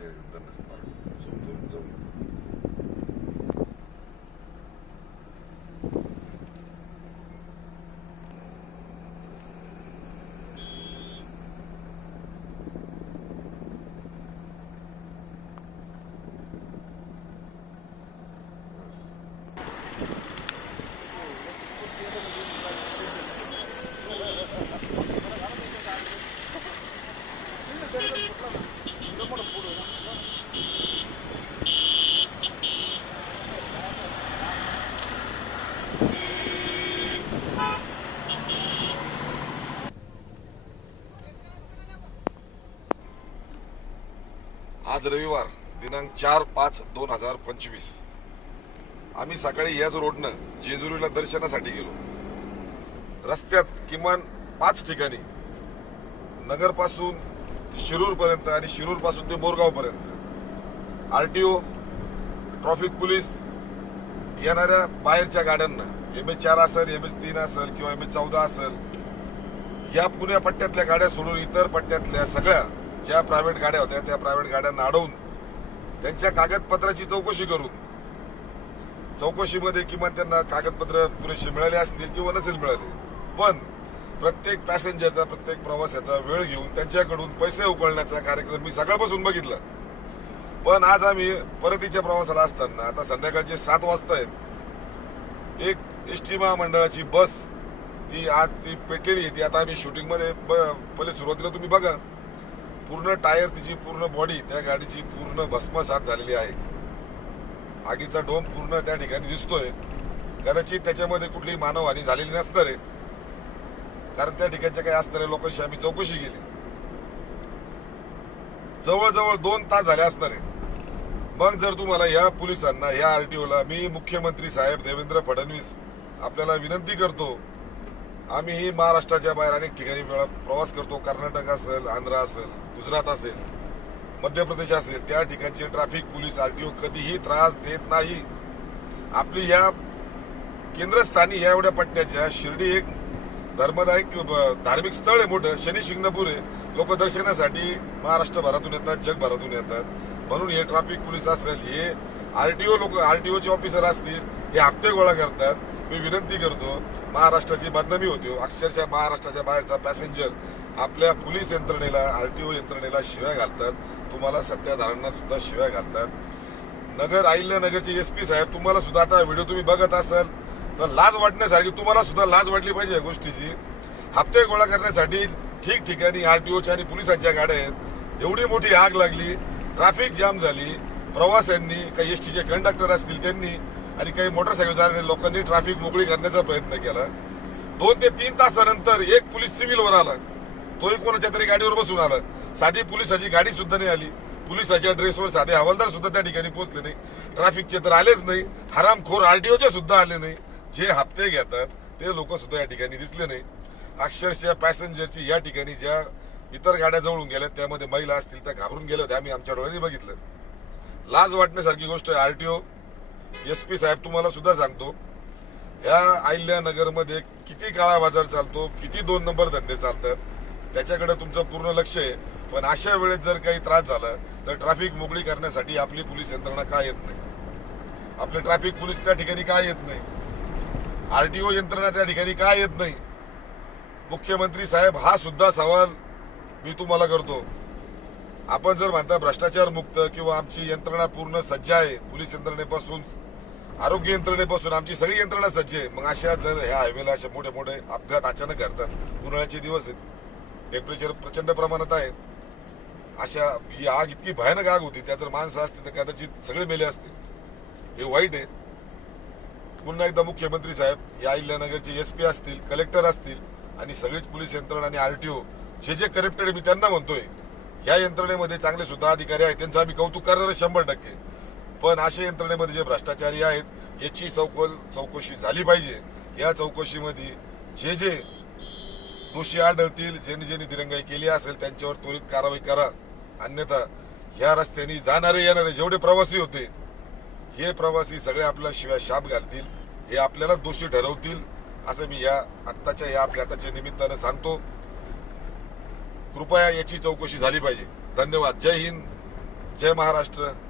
आज रविवार दिनांक 4/5/2025 आम्ही सकाळी याच रोडनं जेजुरीला दर्शनासाठी गेलो. रस्त्यात किमान 5 ठिकाणी नगर पासून शिरूर पर्यंत आणि शिरूर पासून ते बोरगाव पर्यंत आरटीओ, ट्रॅफिक पोलीस येणाऱ्या बाहेरच्या गाड्यांना MH4 असेल, MH3 असेल किंवा MH14 असेल, या पुण्या पट्ट्यातल्या गाड्या सोडून इतर पट्ट्यातल्या सगळ्या ज्या प्रायव्हेट गाड्या होत्या त्या प्रायव्हेट गाड्यांना अडवून त्यांच्या कागदपत्राची चौकशी करून, चौकशीमध्ये किमान त्यांना कागदपत्र पुरेसे मिळाले असतील किंवा नसेल मिळाले, पण प्रत्येक पॅसेंजरचा, प्रत्येक प्रवाशाचा वेळ घेऊन त्यांच्याकडून पैसे उकळण्याचा कार्यक्रम मी सकाळपासून बघितला. पण आज आम्ही परतीच्या प्रवासाला असताना, आता संध्याकाळचे 7 वाजता आहेत, एक एसटी महामंडळाची बस ती पेटलेली आहे. ती आता आम्ही शूटिंग मध्ये पहिले सुरुवातीला तुम्ही बघा, पूर्ण टायर, तिची पूर्ण बॉडी त्या गाडीची पूर्ण भस्मसात झालेली आहे. आगीचा डोम पूर्ण त्या ठिकाणी दिसतोय. कदाचित त्याच्यामध्ये कुठलीही मानवहानी झालेली नसणार आहे, कारण त्या ठिकाणच्या काही असणाऱ्या लोकांशी आम्ही चौकशी केली. जवळजवळ 2 तास झाले असणार आहे. मग जर तुम्हाला या पोलिसांना, या आरटीओला मी मुख्यमंत्री साहेब देवेंद्र फडणवीस आपल्याला विनंती करतो, आम्ही महाराष्ट्राच्या बाहेर अनेक ठिकाणी प्रवास करतो. कर्नाटक असेल, आंध्र असेल, गुजरात असेल, मध्य प्रदेश असेल, त्या ठिकाणचे ट्रॅफिक पोलीस, आरटीओ कधीही त्रास देत नाही. आपली ह्या केंद्रस्थानी या एवढ्या पट्ट्याच्या शिर्डी एक धर्मदायक धार्मिक स्थळ आहे, मोठं शनी शिंगणापूर आहे. लोक दर्शनासाठी महाराष्ट्रभरातून येतात, जगभरातून येतात. म्हणून हे ट्रॅफिक पोलीस असेल, हे आरटीओचे ऑफिसर असतील, हे हप्ते गोळा करतात. मी विनंती करतो, महाराष्ट्राची बदनामी होती. अक्षरशः महाराष्ट्राच्या बाहेरचा पॅसेंजर आपल्या पोलीस यंत्रणेला, आरटीओ यंत्रणेला शिव्या घालतात. तुम्हाला सत्ताधाऱ्यांना सुद्धा शिव्या घालतात. अहिल्यानगरचे एसपी साहेब, तुम्हाला सुद्धा आता व्हिडिओ तुम्ही बघत असाल तर लाज वाटण्यासारखी तुम्हाला सुद्धा लाज वाटली पाहिजे या गोष्टीची. हप्ते गोळा करण्यासाठी ठिकठिकाणी आरटीओच्या आणि पोलिसांच्या गाड्या आहेत. एवढी मोठी आग लागली, ट्रॅफिक जाम झाली. प्रवाशांनी, काही एसटीचे कंडक्टर असतील त्यांनी आणि काही मोटरसायकल चालवणाऱ्या लोकांनी ट्रॅफिक मोकळी करण्याचा प्रयत्न केला. 2 ते 3 तासानंतर एक पोलीस सिव्हिलवर आला, तोही कोणाच्या तरी गाडीवर बसून आला. साधी पोलिसाची गाडी सुद्धा नाही आली. पोलिसाच्या ड्रेसवर साधे हवालदार सुद्धा त्या ठिकाणी पोहोचले नाही. ट्रॅफिकचे तर आलेच नाही. हरामखोर आरटीओचे सुद्धा आले नाही. जे हप्ते घेतात ते लोक सुद्धा या ठिकाणी दिसले नाही. अक्षरशः पॅसेंजरची या ठिकाणी ज्या इतर गाड्या जवळून गेल्या त्यामध्ये महिला असतील त्या घाबरून गेल्या होत्या. आम्ही आमच्या डोळ्यांनी बघितलं. लाज वाटण्यासारखी गोष्ट आहे. आरटीओ, एसपी साहेब, तुम्हाला सुद्धा सांगतो, या अहिल्यानगरमध्ये किती काळा बाजार चालतो, किती 2 नंबर धंदे चालतात, त्याच्याकडे तुमचं पूर्ण लक्ष आहे. पण अशा वेळेस जर काही त्रास झाला तर ट्रॅफिक मोकळी करण्यासाठी आपली पोलीस यंत्रणा का येत नाही? आपले ट्रॅफिक पोलीस त्या ठिकाणी का येत नाही? आरटीओ यंत्रणा त्या ठिकाणी का येत नाही? मुख्यमंत्री साहेब, हा सुद्धा सवाल मी तुम्हाला करतो. आपण जर म्हणता भ्रष्टाचार मुक्त किंवा आमची यंत्रणा पूर्ण सज्ज आहे, पोलीस यंत्रणेपासून आरोग्य यंत्रणेपासून आमची सगळी यंत्रणा सज्ज आहे, मग अशा जर ह्या हायवेला असे मोठे मोठे अपघात अचानक घडतात, उन्हाळ्याचे दिवस आहेत, टेम्परेचर प्रचंड प्रमाणात आहे, अशा ही आग इतकी भयानक आग होती, त्या जर माणसं असते तर कदाचित सगळे मेले असते. हे वाईट आहे. पुन्हा एकदा मुख्यमंत्री साहेब, या अहिल्यानगरचे एसपी असतील, कलेक्टर असतील आणि सगळीच पोलीस यंत्रणा आणि आरटीओ जे करप्टेड, मी त्यांना म्हणतोय, या यंत्रणेमध्ये चांगले सुद्धा अधिकारी आहेत, त्यांचं आम्ही कौतुक करणार 100%. पण अशा यंत्रणेमध्ये जे भ्रष्टाचारी आहेत याची चौकशी झाली पाहिजे. या चौकशीमध्ये जे दोषी आढळतील, ज्यांनी दिरंगाई केली असेल त्यांच्यावर त्वरित कारवाई करा. अन्यथा ह्या रस्त्याने जाणारे येणारे जेवढे प्रवासी होते, हे प्रवासी सगळे आपल्या शिवाय शाप घालतील, हे आपल्याला दोषी ठरवतील, असं मी या अपघाताच्या निमित्तानं सांगतो. कृपया याची चौकशी झाली पाहिजे. धन्यवाद. जय हिंद, जय महाराष्ट्र.